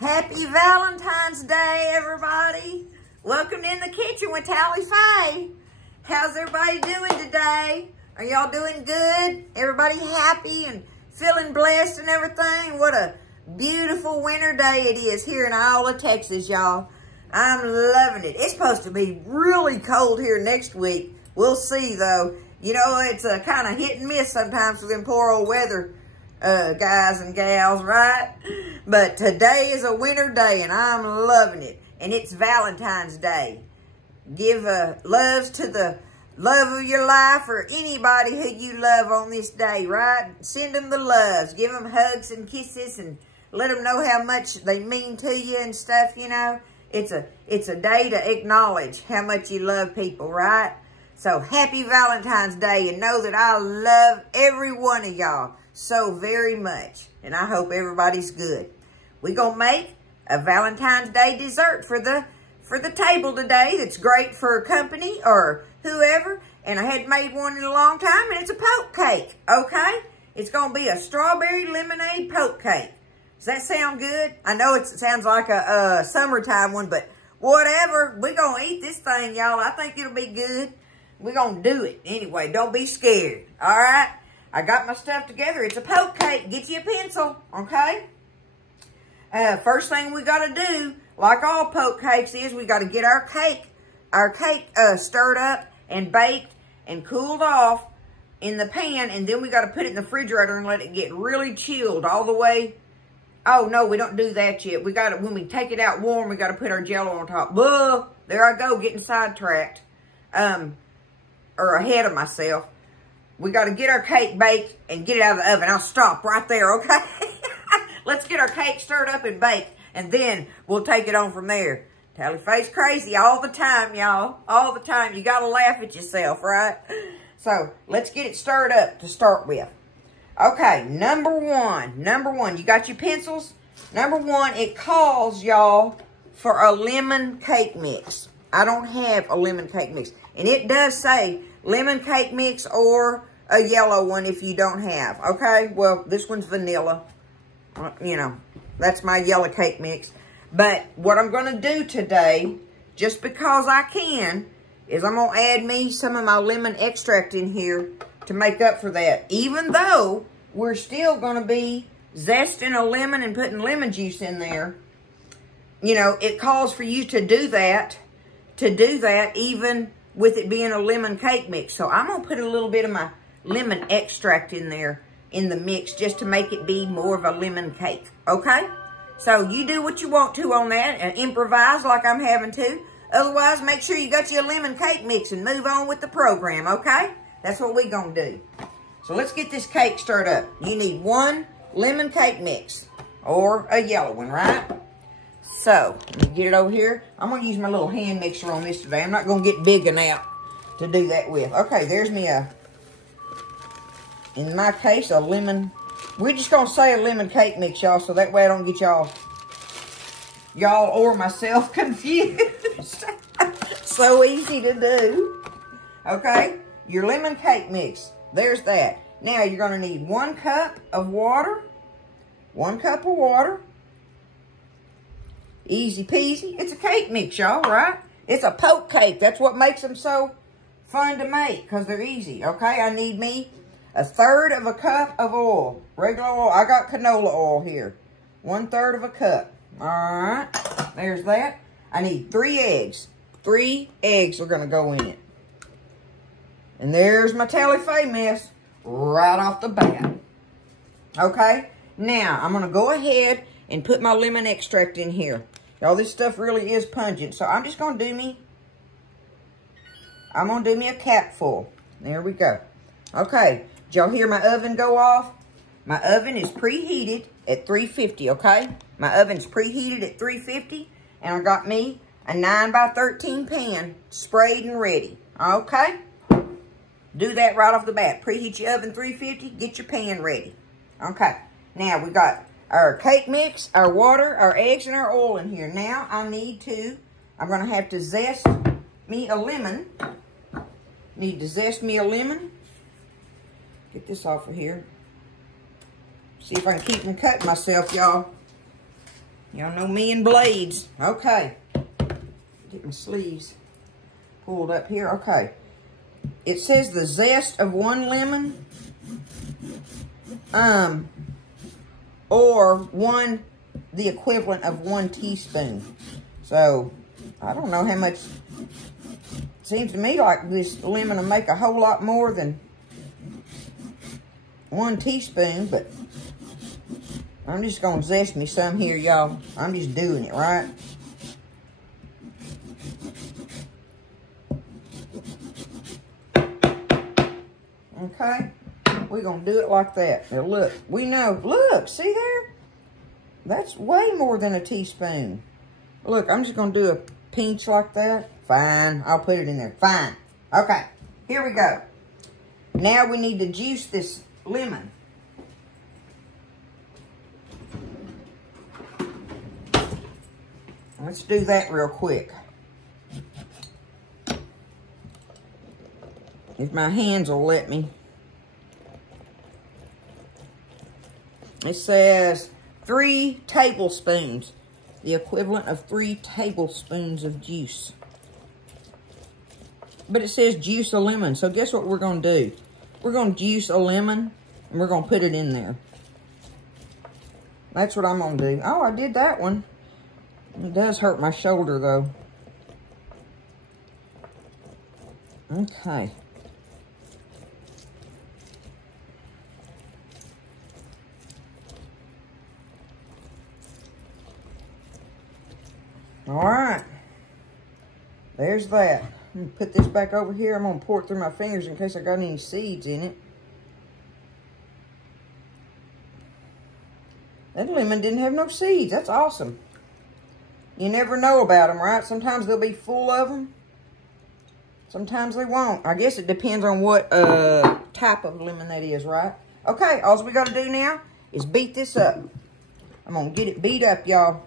Happy Valentine's Day, everybody. Welcome in the kitchen with Tally Faye. How's everybody doing today? Are y'all doing good? Everybody happy and feeling blessed and everything? What a beautiful winter day it is here in Iowa, Texas, y'all. I'm loving it. It's supposed to be really cold here next week. We'll see, though. You know, it's a kind of hit and miss sometimes with them poor old weather guys and gals, right? But today is a winter day, and I'm loving it. And it's Valentine's Day. Give loves to the love of your life or anybody who you love on this day, right? Send them the loves. Give them hugs and kisses and let them know how much they mean to you and stuff, you know. It's a day to acknowledge how much you love people, right? So happy Valentine's Day, and know that I love every one of y'all so very much, and I hope everybody's good. We're gonna make a Valentine's Day dessert for the table today that's great for company or whoever, and I hadn't made one in a long time, and it's a poke cake, okay? It's gonna be a strawberry lemonade poke cake. Does that sound good? I know it sounds like a summertime one, but whatever. We're gonna eat this thing, y'all. I think it'll be good. We're gonna do it anyway. Don't be scared, all right? I got my stuff together. It's a poke cake. Get you a pencil, okay? First thing we got to do, like all poke cakes, is we got to get our cake stirred up and baked and cooled off in the pan, and then we got to put it in the refrigerator and let it get really chilled all the way. Oh, no, we don't do that yet. We got to, when we take it out warm, we got to put our Jell-O on top. Whoa, there I go, getting sidetracked, or ahead of myself. We got to get our cake baked and get it out of the oven. I'll stop right there, okay? Let's get our cake stirred up and baked, and then we'll take it on from there. Tally Faye's crazy all the time, y'all. All the time. You got to laugh at yourself, right? So, let's get it stirred up to start with. Okay, number one. You got your pencils? Number one, it calls, y'all, for a lemon cake mix. I don't have a lemon cake mix. And it does say lemon cake mix or a yellow one if you don't have. Okay, well, this one's vanilla. You know, that's my yellow cake mix. But what I'm going to do today, just because I can, is I'm going to add me some of my lemon extract in here to make up for that. Even though we're still going to be zesting a lemon and putting lemon juice in there, you know, it calls for you to do that even with it being a lemon cake mix. So I'm going to put a little bit of my lemon extract in there in the mix just to make it be more of a lemon cake, okay? So you do what you want to on that and improvise like I'm having to. Otherwise, make sure you got your lemon cake mix and move on with the program, okay? That's what we're going to do. So let's get this cake stirred up. You need one lemon cake mix or a yellow one, right? So, let me get it over here. I'm going to use my little hand mixer on this today. I'm not going to get big enough to do that with. Okay, there's me in my case, a lemon. We're just going to say a lemon cake mix, y'all, so that way I don't get y'all or myself confused. So easy to do. Okay, your lemon cake mix. There's that. Now, you're going to need 1 cup of water. 1 cup of water. Easy peasy. It's a cake mix, y'all, right? It's a poke cake. That's what makes them so fun to make, because they're easy, okay? I need me 1/3 of a cup of oil. Regular oil. I got canola oil here. 1/3 of a cup. All right. There's that. I need 3 eggs. 3 eggs are going to go in it. And there's my Tally Faye mess right off the bat. Okay? Now, I'm going to go ahead and put my lemon extract in here. Y'all, this stuff really is pungent. So, I'm just going to do me a capful. There we go. Okay. Did y'all hear my oven go off? My oven is preheated at 350, okay? My oven's preheated at 350. And I got me a 9x13 pan sprayed and ready. Okay? Do that right off the bat. Preheat your oven 350. Get your pan ready. Okay. Now, we got our cake mix, our water, our eggs, and our oil in here. Now, I'm going to have to zest me a lemon. Need to zest me a lemon. Get this off of here. See if I can keep from cutting myself, y'all. Y'all know me and blades. Okay. Get my sleeves pulled up here. Okay. It says the zest of 1 lemon. Or the equivalent of 1 teaspoon. So, I don't know how much. Seems to me like this lemon will make a whole lot more than 1 teaspoon, but I'm just going to zest me some here, y'all. I'm just doing it, right? Okay. We're going to do it like that. Now, look. We know. Look. See there? That's way more than a teaspoon. Look, I'm just going to do a pinch like that. Fine. I'll put it in there. Fine. Okay. Here we go. Now we need to juice this lemon. Let's do that real quick. If my hands will let me. It says 3 tablespoons. The equivalent of 3 tablespoons of juice. But it says juice a lemon. So guess what we're going to do? We're going to juice a lemon and we're going to put it in there. That's what I'm going to do. Oh, I did that one. It does hurt my shoulder though. Okay. All right. There's that. I'm going to put this back over here. I'm going to pour it through my fingers in case I got any seeds in it. That lemon didn't have no seeds. That's awesome. You never know about them, right? Sometimes they'll be full of them. Sometimes they won't. I guess it depends on what type of lemon that is, right? Okay, all we got to do now is beat this up. I'm going to get it beat up, y'all.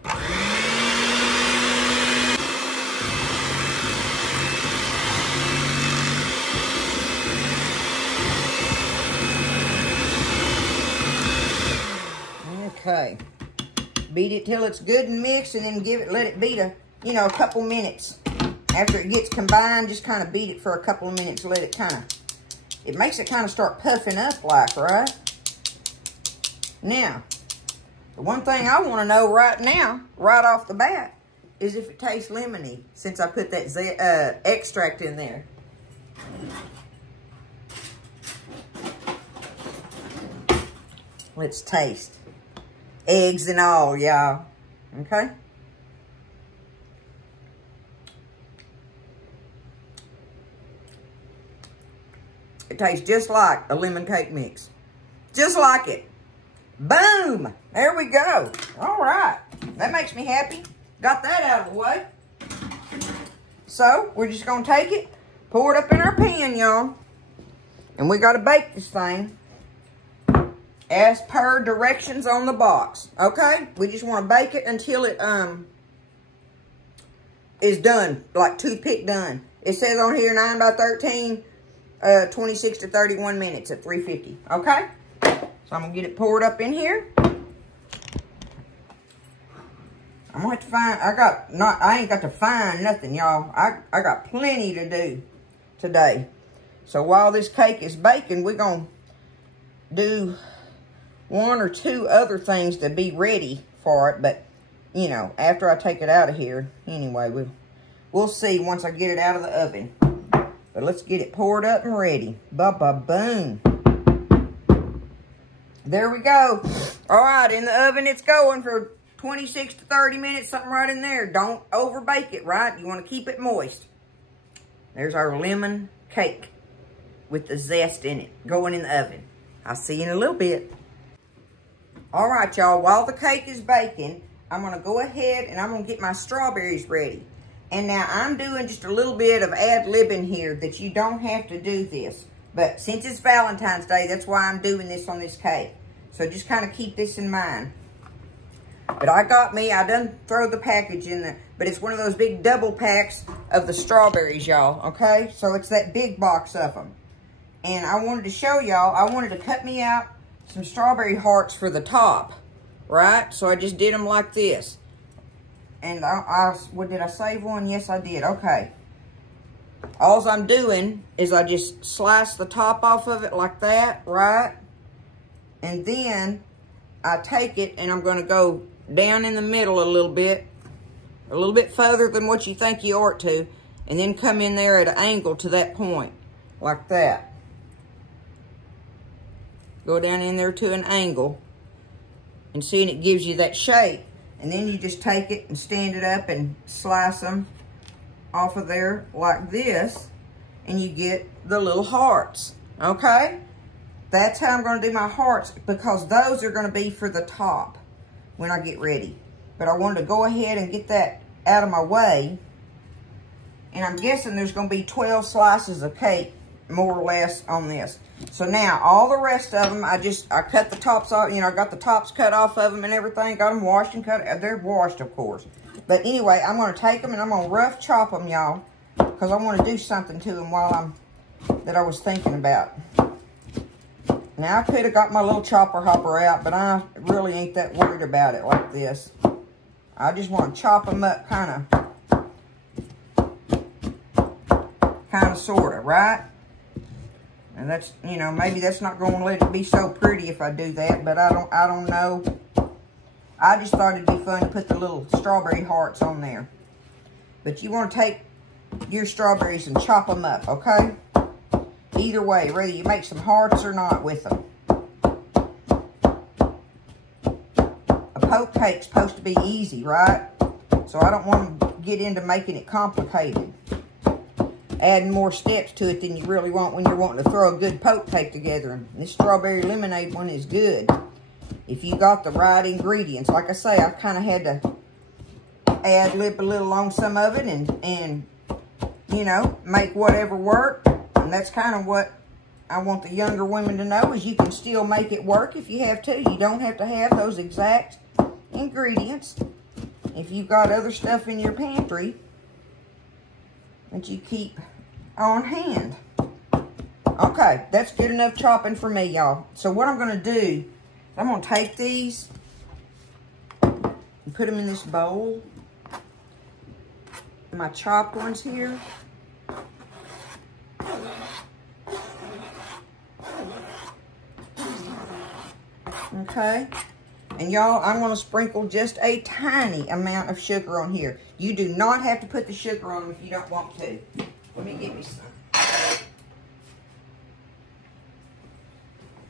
Okay, beat it till it's good and mixed, and then let it beat a couple minutes. After it gets combined, just kind of beat it for a couple of minutes. Let it it makes it kind of start puffing up like, right? Now, the one thing I want to know right now, right off the bat, is if it tastes lemony, since I put that extract in there. Let's taste. Eggs and all, y'all. Okay? It tastes just like a lemon cake mix. Just like it. Boom! There we go. All right. That makes me happy. Got that out of the way. So, we're just going to take it, pour it up in our pan, y'all. And we got to bake this thing as per directions on the box. Okay? We just want to bake it until it is done. Like toothpick done. It says on here 9 by 13, 26 to 31 minutes at 350. Okay? So I'm going to get it poured up in here. I'm going to have to find, I ain't got to find nothing, y'all. I got plenty to do today. So while this cake is baking, we're going to do 1 or 2 other things to be ready for it. But, you know, after I take it out of here, anyway, we'll see once I get it out of the oven. But let's get it poured up and ready. Ba-ba-boom. There we go. All right, in the oven it's going for 26 to 30 minutes, something right in there. Don't over bake it, right? You want to keep it moist. There's our lemon cake with the zest in it going in the oven. I'll see you in a little bit. All right, y'all, while the cake is baking, I'm going to go ahead and I'm going to get my strawberries ready. And now I'm doing just a little bit of ad-libbing here that you don't have to do this. But since it's Valentine's Day, that's why I'm doing this on this cake. So just kind of keep this in mind. But I done throw the package in there. But it's one of those big double packs of the strawberries, y'all. Okay? So it's that big box of them. And I wanted to show y'all, I wanted to cut me out some strawberry hearts for the top. Right? So I just did them like this. And what, did I save one? Yes, I did. Okay. All I'm doing is I just slice the top off of it like that, right? And then I take it and I'm going to go down in the middle a little bit further than what you think you ought to, and then come in there at an angle to that point, like that. Go down in there to an angle, and see, and it gives you that shape. And then you just take it and stand it up and slice them off of there like this, and you get the little hearts, okay? That's how I'm going to do my hearts, because those are going to be for the top when I get ready. But I wanted to go ahead and get that out of my way. And I'm guessing there's going to be 12 slices of cake, more or less, on this. So now, all the rest of them, I cut the tops off. You know, I got the tops cut off of them and everything. Got them washed and cut. They're washed, of course. But anyway, I'm going to take them and I'm going to rough chop them, y'all. Because I want to do something to them that I was thinking about. Now, I could have got my little chopper hopper out, but I really ain't that worried about it like this. I just want to chop them up kind of, sort of, right? And that's, you know, maybe that's not going to let it be so pretty if I do that, but I don't know. I just thought it'd be fun to put the little strawberry hearts on there. But you want to take your strawberries and chop them up, okay? Either way, whether you make some hearts or not with them. A poke cake's supposed to be easy, right? So I don't want to get into making it complicated. Adding more steps to it than you really want when you're wanting to throw a good poke cake together. And this strawberry lemonade one is good if you got the right ingredients. Like I say, I kind of had to ad-lib a little on some of it and you know, make whatever work. And that's kind of what I want the younger women to know, is you can still make it work if you have to. You don't have to have those exact ingredients. If you've got other stuff in your pantry that you keep on hand. Okay, that's good enough chopping for me, y'all. So what I'm going to do, I'm going to take these and put them in this bowl. My chopped ones here. Okay. And y'all, I'm going to sprinkle just a tiny amount of sugar on here. You do not have to put the sugar on them if you don't want to. Let me get me some.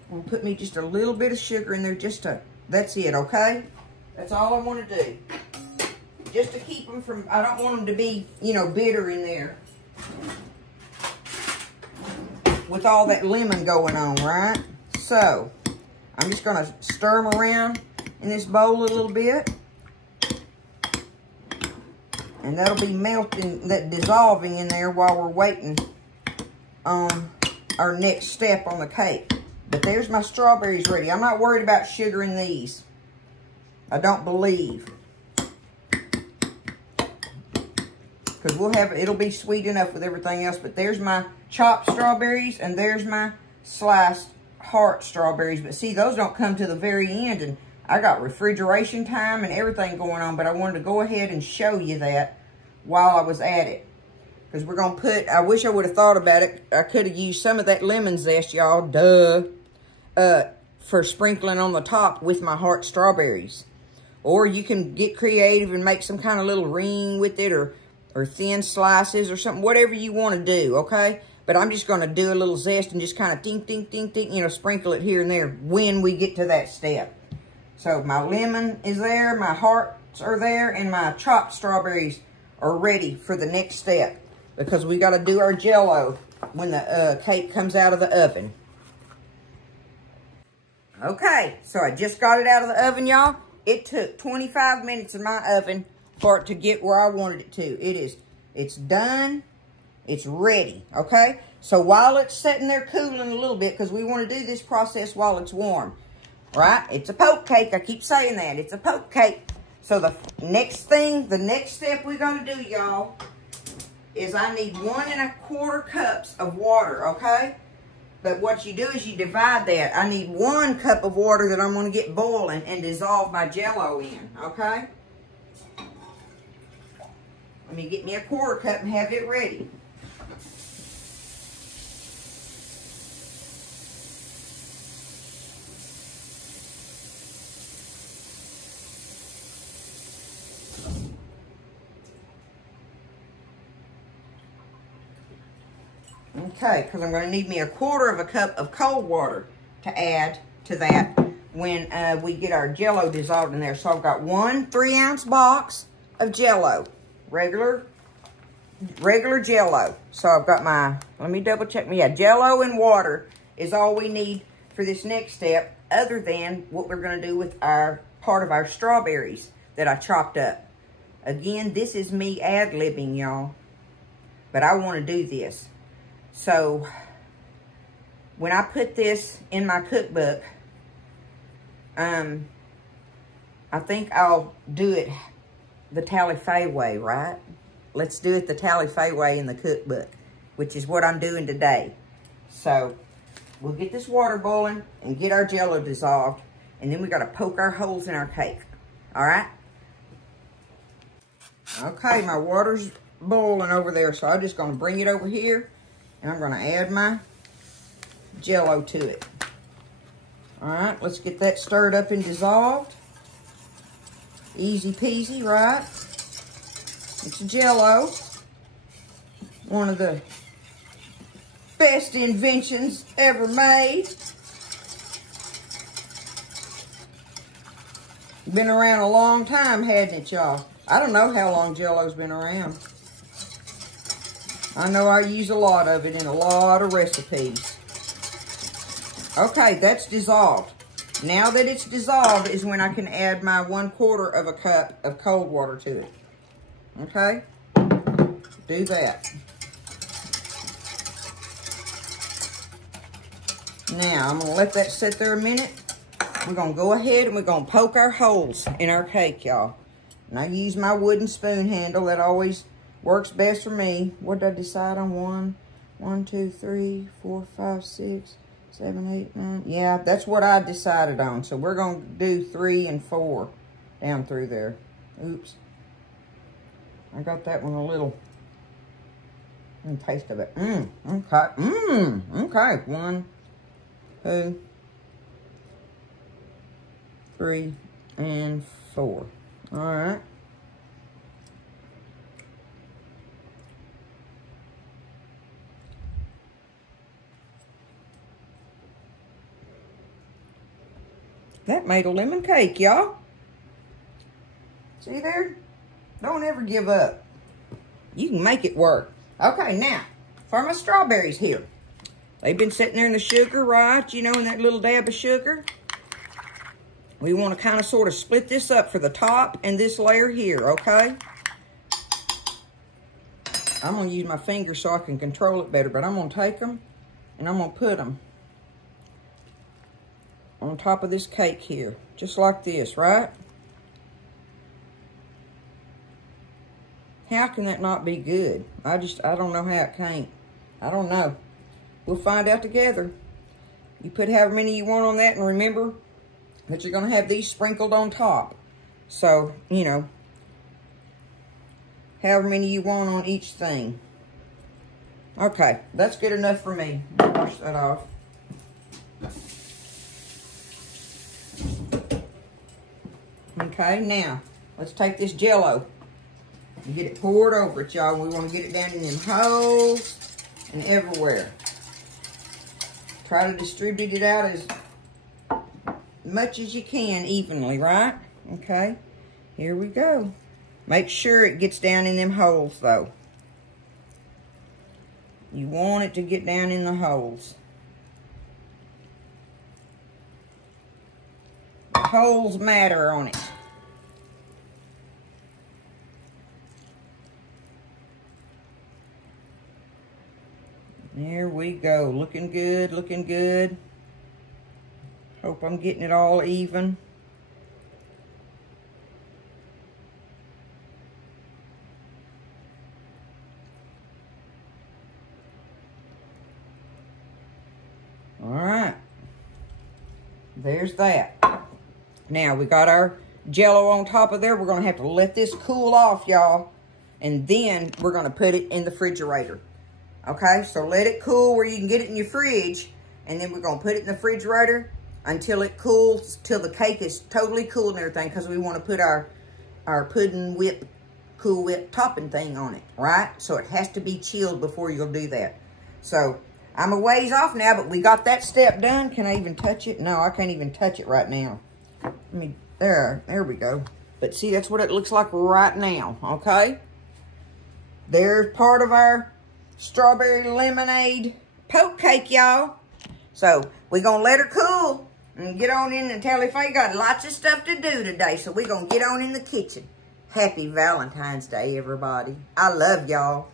I'm going to put me just a little bit of sugar in there just to, that's it, okay? That's all I want to do. Just to keep them from, I don't want them to be, you know, bitter in there. With all that lemon going on, right? So, I'm just going to stir them around in this bowl a little bit. And that'll be melting, that dissolving in there while we're waiting on our next step on the cake. But there's my strawberries ready. I'm not worried about sugaring these. I don't believe. Because we'll have, it'll be sweet enough with everything else. But there's my chopped strawberries and there's my sliced heart strawberries. But see, those don't come to the very end. And I got refrigeration time and everything going on. But I wanted to go ahead and show you that while I was at it. Because we're going to put, I wish I would have thought about it. I could have used some of that lemon zest, y'all, for sprinkling on the top with my heart strawberries. Or you can get creative and make some kind of little ring with it, or thin slices or something, whatever you want to do, okay? But I'm just going to do a little zest and just kind of ding, ding, ding, ding, you know, sprinkle it here and there when we get to that step. So my lemon is there, my hearts are there, and my chopped strawberries are ready for the next step. Because we got to do our Jell-O when the cake comes out of the oven. Okay, so I just got it out of the oven, y'all. It took 25 minutes in my oven for it to get where I wanted it to. It's done. It's ready, okay? So while it's sitting there cooling a little bit, because we want to do this process while it's warm, right? It's a poke cake. I keep saying that. It's a poke cake. So the next step we're going to do, y'all, is I need 1 1/4 cups of water, okay? But what you do is you divide that. I need 1 cup of water that I'm going to get boiling and dissolve my Jell-O in, okay? Let me get me a 1/4 cup and have it ready. Okay, because I'm going to need me a 1/4 cup of cold water to add to that when we get our Jell-O dissolved in there. So I've got 1 3-ounce box of Jell-O, regular Jell-O. So I've got my, let me double check me. Yeah, Jell-O and water is all we need for this next step, other than what we're going to do with our part of our strawberries that I chopped up. Again, this is me ad-libbing, y'all, but I want to do this. So when I put this in my cookbook, I think I'll do it the Tally-Fay way, right? Let's do it the Tally-Fay way in the cookbook, which is what I'm doing today. So we'll get this water boiling and get our Jell-O dissolved, and then we got to poke our holes in our cake. All right? Okay, my water's boiling over there, so I'm just going to bring it over here, and I'm going to add my Jell-O to it. All right, let's get that stirred up and dissolved. Easy peasy, right? It's Jell-O. One of the best inventions ever made. Been around a long time, hadn't it, y'all? I don't know how long Jell-O's been around. I know I use a lot of it in a lot of recipes. Okay, that's dissolved. Now that it's dissolved is when I can add my 1/4 cup of cold water to it. Okay? Do that. Now, I'm going to let that sit there a minute. We're going to go ahead and we're going to poke our holes in our cake, y'all. And I use my wooden spoon handle. That always works best for me. What did I decide on? 1, 2, 3, 4, 5, 6, 7, 8, 9. Yeah, that's what I decided on. So we're going to do 3 and 4 down through there. Oops. I got that one a little. Taste of it. Okay. Okay. 1, 2, 3, and 4. All right. That made a lemon cake, y'all. See there? Don't ever give up. You can make it work. Okay, now, for my strawberries here. They've been sitting there in the sugar, right? You know, in that little dab of sugar. We want to kind of sort of split this up for the top and this layer here, okay? I'm going to use my fingers so I can control it better, but I'm going to take them and I'm going to put them on top of this cake here, just like this, right? How can that not be good? I don't know how it can't. I don't know. We'll find out together. You put however many you want on that, and remember that you're going to have these sprinkled on top. So, you know, however many you want on each thing. Okay, that's good enough for me. Wash that off. Okay, now, let's take this Jell-O and get it poured over it, y'all. We want to get it down in them holes and everywhere. Try to distribute it out as much as you can evenly, right? Okay, here we go. Make sure it gets down in them holes, though. You want it to get down in the holes. The holes matter on it. There we go. Looking good, looking good. Hope I'm getting it all even. All right. There's that. Now we got our Jell-O on top of there. We're going to have to let this cool off, y'all. And then we're going to put it in the refrigerator. Okay, so let it cool where you can get it in your fridge. And then we're going to put it in the refrigerator until it cools, till the cake is totally cool and everything, because we want to put our pudding whip, Cool Whip topping thing on it, right? So it has to be chilled before you'll do that. So I'm a ways off now, but we got that step done. Can I even touch it? No, I can't even touch it right now. There we go. But see, that's what it looks like right now, okay? There's part of our strawberry lemonade poke cake, y'all. So we're going to let her cool and get on in. And Tally Faye got lots of stuff to do today, so we're going to get on in the kitchen. Happy Valentine's Day, everybody. I love y'all.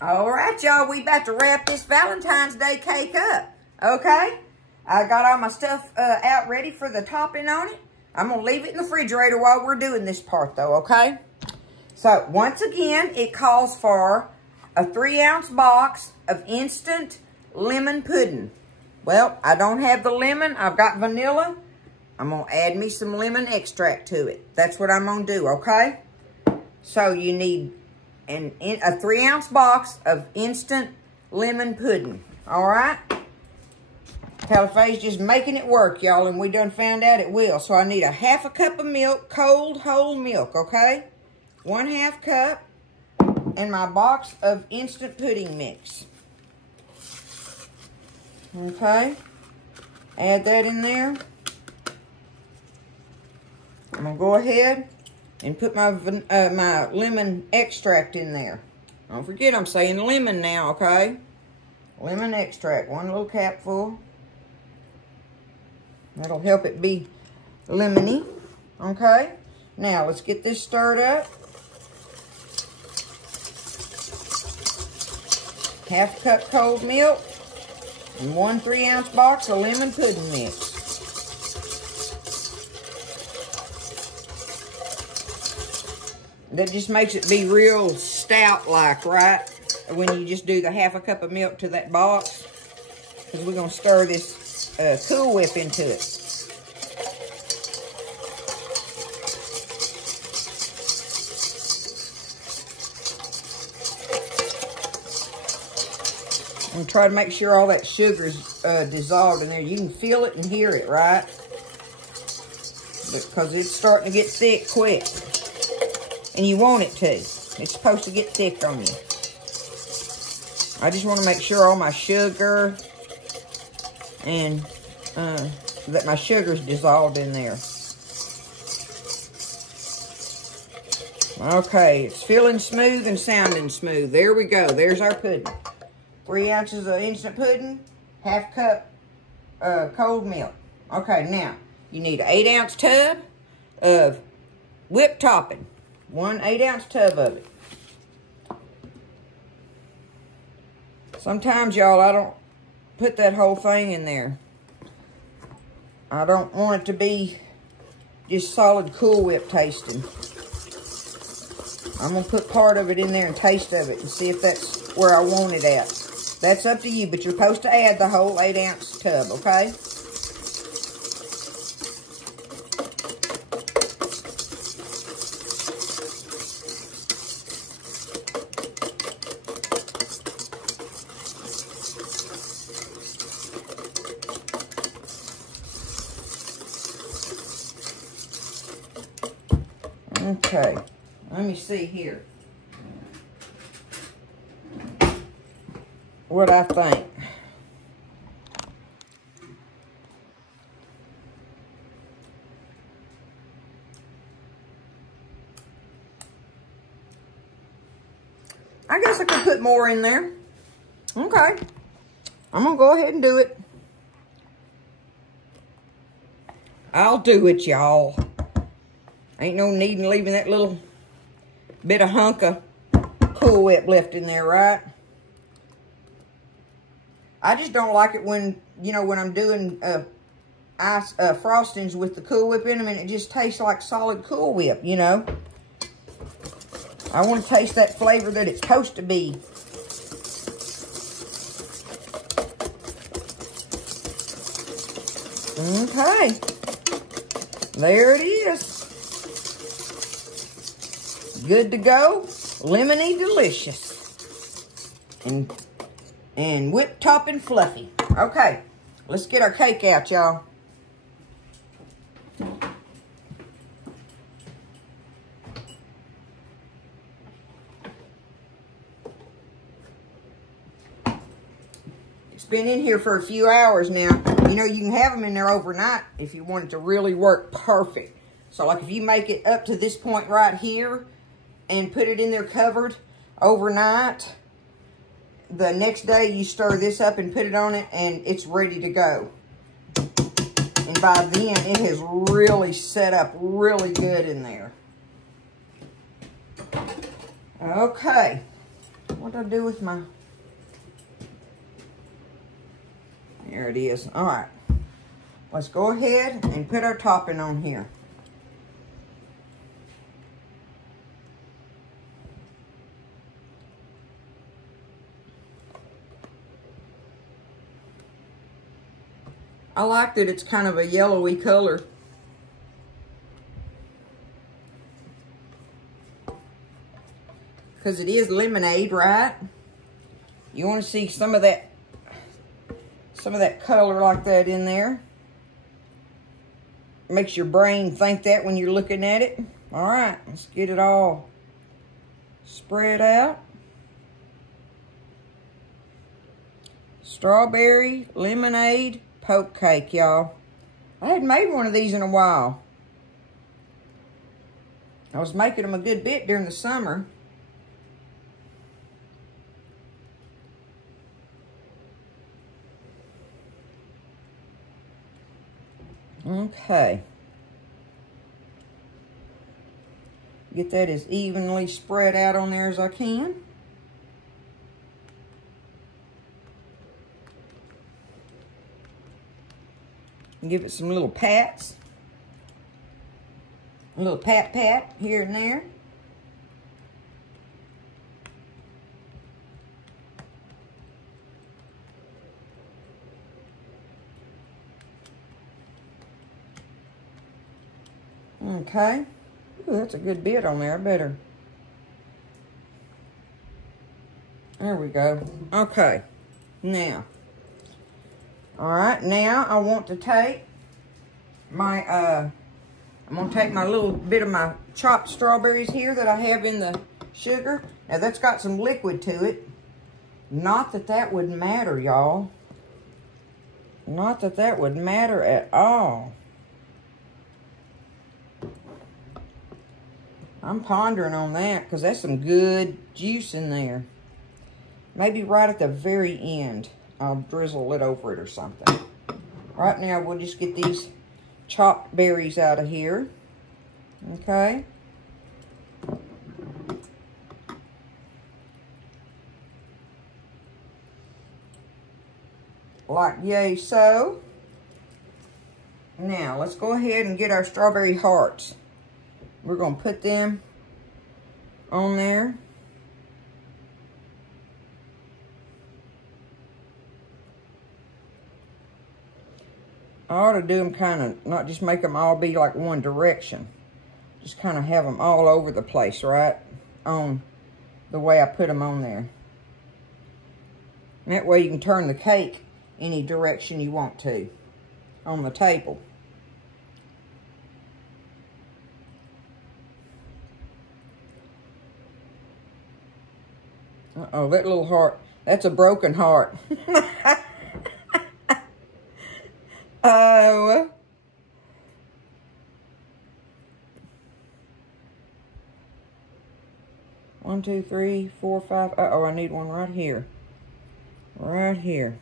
All right, y'all. We about to wrap this Valentine's Day cake up, okay? I got all my stuff out ready for the topping on it. I'm going to leave it in the refrigerator while we're doing this part, though, okay? So, once again, it calls for a 3-ounce box of instant lemon pudding. Well, I don't have the lemon. I've got vanilla. I'm going to add me some lemon extract to it. That's what I'm going to do, okay? So, you need a 3-ounce box of instant lemon pudding, all right? Tally Faye's just making it work, y'all, and we done found out it will. So, I need a 1/2 cup of milk, cold whole milk, okay? 1/2 cup, and my box of instant pudding mix. Okay, add that in there. I'm gonna go ahead and put my my lemon extract in there. Don't forget, I'm saying lemon now, okay? Lemon extract, 1 little capful. That'll help it be lemony, okay? Now, let's get this stirred up. 1/2 cup cold milk and 1 3-ounce box of lemon pudding mix. That just makes it be real stout-like, right? When you just do the 1/2 cup of milk to that box. Because we're going to stir this Cool Whip into it. And try to make sure all that sugar's dissolved in there. You can feel it and hear it, right? Because it's starting to get thick quick. And you want it to. It's supposed to get thick on you. I just want to make sure all my sugar and that my sugar's dissolved in there. Okay, it's feeling smooth and sounding smooth. There we go. There's our pudding. 3 ounces of instant pudding, 1/2 cup cold milk. Okay, now, you need an 8-ounce tub of whipped topping. 1 8-ounce tub of it. Sometimes, y'all, I don't put that whole thing in there. I don't want it to be just solid Cool Whip tasting. I'm going to put part of it in there and taste of it and see if that's where I want it at. That's up to you, but you're supposed to add the whole 8-ounce tub, okay? Okay, let me see here what I think. I guess I could put more in there. Okay, I'm gonna go ahead and do it. I'll do it, y'all. Ain't no need in leaving that little bit of hunk of Cool Whip left in there, right? I just don't like it when, you know, when I'm doing ice frostings with the Cool Whip in them and it just tastes like solid Cool Whip, you know? I want to taste that flavor that it's supposed to be. Okay. There it is. good to go. Lemony delicious. And whipped topping fluffy. Okay, let's get our cake out, y'all. It's been in here for a few hours now. You know, you can have them in there overnight if you want it to really work perfect. So, like, if you make it up to this point right here and put it in there covered overnight, the next day you stir this up and put it on it, and it's ready to go. And by then, it has really set up really good in there. Okay. What do I do with my... There it is. All right. Let's go ahead and put our topping on here. I like that it's kind of a yellowy color. Because it is lemonade, right? You want to see some of that color like that in there. Makes your brain think that when you're looking at it. All right, let's get it all spread out. Strawberry lemonade poke cake, y'all. I hadn't made one of these in a while. I was making them a good bit during the summer. Okay. Get that as evenly spread out on there as I can. Give it some little pats. A little pat here and there. Okay. Ooh, that's a good bit on there. I better. There we go. Okay. Now. All right. Now I want to take my, I'm going to take my little bit of my chopped strawberries here that I have in the sugar. Now that's got some liquid to it. Not that that would matter, y'all. Not that that would matter at all. I'm pondering on that because that's some good juice in there. Maybe right at the very end, I'll drizzle it over it or something. Right now, we'll just get these chopped berries out of here. Okay. Like yay so. Now, let's go ahead and get our strawberry hearts. We're going to put them on there. I ought to do them kind of, not just make them all be like one direction. Just kind of have them all over the place, right? On the way I put them on there. And that way you can turn the cake any direction you want to on the table. Uh-oh, that little heart, that's a broken heart. Oh. One, two, three, four, five. Uh-oh, I need one right here. Right here.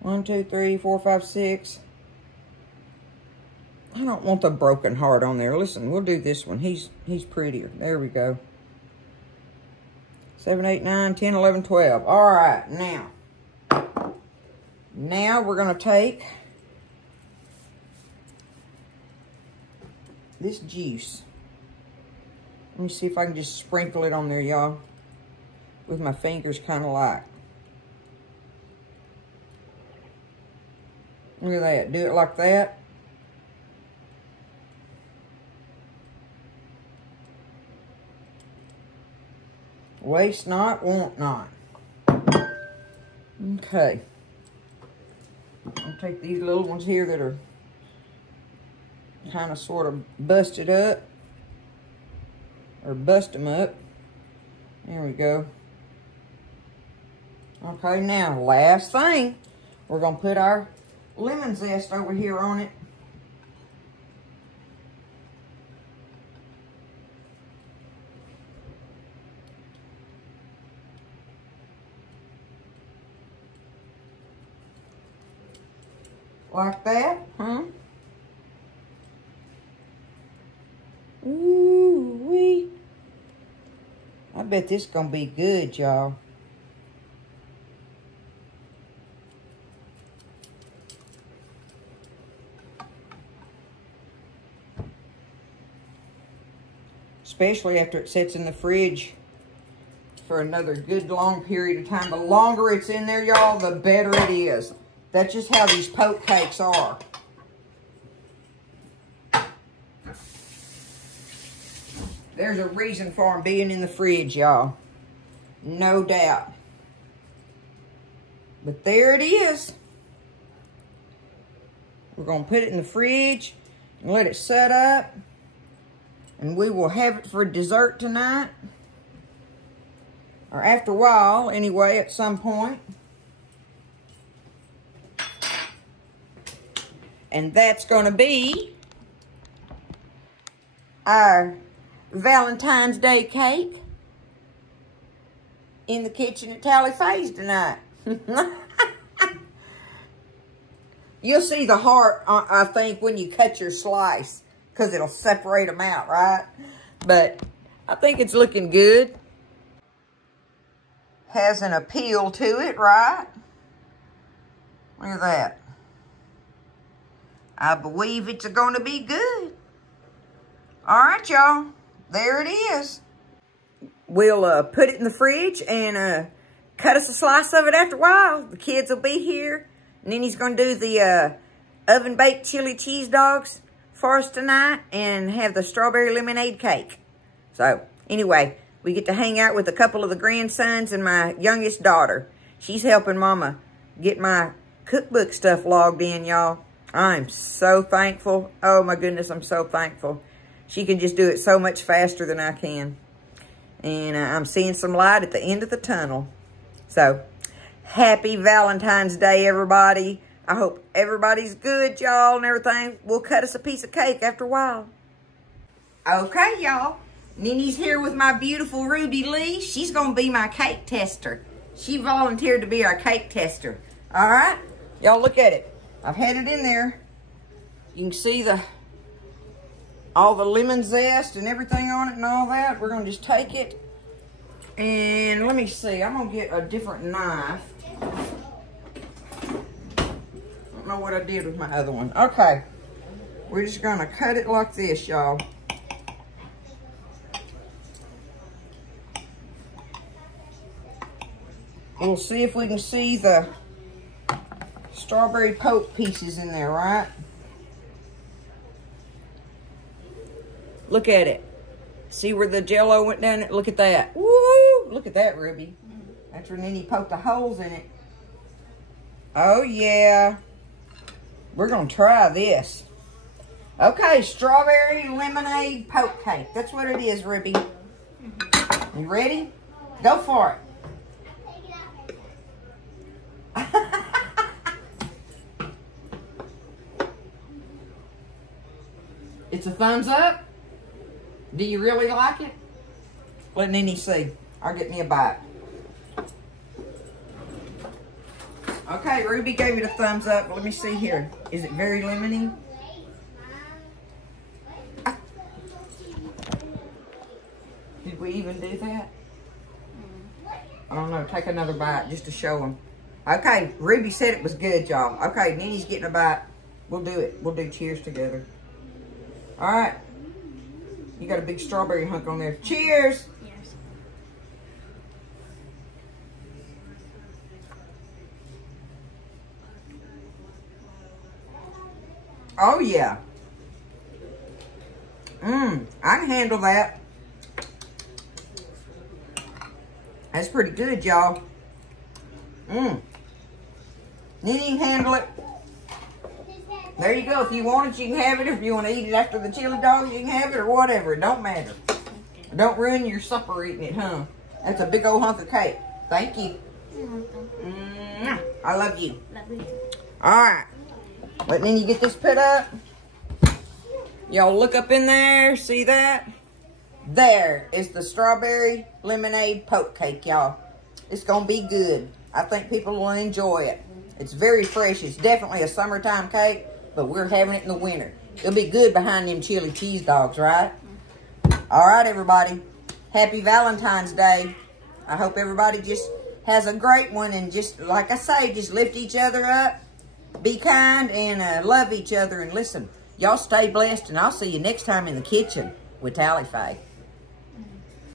1, 2, 3, 4, 5, 6. I don't want the broken heart on there. Listen, we'll do this one. He's prettier. There we go. 7, 8, 9, 10, 11, 12. All right, now. Now we're going to take this juice. Let me see if I can just sprinkle it on there, y'all. With my fingers, kind of like. Look at that. Do it like that. Waste not, want not. Okay. I'll take these little ones here that are kind of sort of busted up. Or bust them up. There we go. Okay, now, last thing. We're going to put our lemon zest over here on it. Like that, huh? Ooh-wee. I bet this is going to be good, y'all. Especially after it sits in the fridge for another good long period of time. The longer it's in there, y'all, the better it is. That's just how these poke cakes are. There's a reason for them being in the fridge, y'all. No doubt. But there it is. We're going to put it in the fridge and let it set up. And we will have it for dessert tonight. Or after a while, anyway, at some point. And that's going to be our Valentine's Day cake in the kitchen at Tally Faye's tonight. You'll see the heart, I think, when you cut your slice, because it'll separate them out, right? But I think it's looking good. Has an appeal to it, right? Look at that. I believe it's going to be good. All right, y'all. There it is. We'll put it in the fridge and cut us a slice of it after a while. The kids will be here. And then he's going to do the oven-baked chili cheese dogs for us tonight and have the strawberry lemonade cake. So, anyway, we get to hang out with a couple of the grandsons and my youngest daughter. She's helping Mama get my cookbook stuff logged in, y'all. I'm so thankful. Oh, my goodness, I'm so thankful. She can just do it so much faster than I can. And I'm seeing some light at the end of the tunnel. So, happy Valentine's Day, everybody. I hope everybody's good, y'all, and everything. We'll cut us a piece of cake after a while. Okay, y'all. Nini's here with my beautiful Ruby Lee. She's going to be my cake tester. She volunteered to be our cake tester. All right? Y'all look at it. I've had it in there. You can see all the lemon zest and everything on it and all that. We're going to just take it. And let me see. I'm going to get a different knife. I don't know what I did with my other one. Okay. We're just going to cut it like this, y'all. We'll see if we can see the strawberry poke pieces in there, right? Look at it. See where the Jell-O went down? Look at that. Woo! Look at that, Ruby. That's where Nini poked the holes in it. Oh, yeah. We're going to try this. Okay, strawberry lemonade poke cake. That's what it is, Ruby. You ready? Go for it. It's a thumbs up? Do you really like it? Let Nini see. I'll get me a bite. Okay, Ruby gave me the thumbs up. Let me see here. Is it very lemony? Did we even do that? I don't know. Take another bite just to show them. Okay, Ruby said it was good, y'all. Okay, Nini's getting a bite. We'll do it. We'll do cheers together. All right. You got a big strawberry hunk on there. Cheers. Yes. Oh, yeah. I can handle that. That's pretty good, y'all. Then you can handle it. There you go. If you want it, you can have it. If you want to eat it after the chili dogs, you can have it or whatever. It don't matter. Don't ruin your supper eating it, huh? That's a big old hunk of cake. Thank you. I love you. Love you. All right. Let me get this put up. Y'all look up in there. See that? There is the strawberry lemonade poke cake, y'all. It's going to be good. I think people will enjoy it. It's very fresh. It's definitely a summertime cake, but we're having it in the winter. It'll be good behind them chili cheese dogs, right? All right, everybody. Happy Valentine's Day. I hope everybody just has a great one. And just, like I say, just lift each other up. Be kind and love each other. And listen, y'all stay blessed. And I'll see you next time in the kitchen with Tally Faye.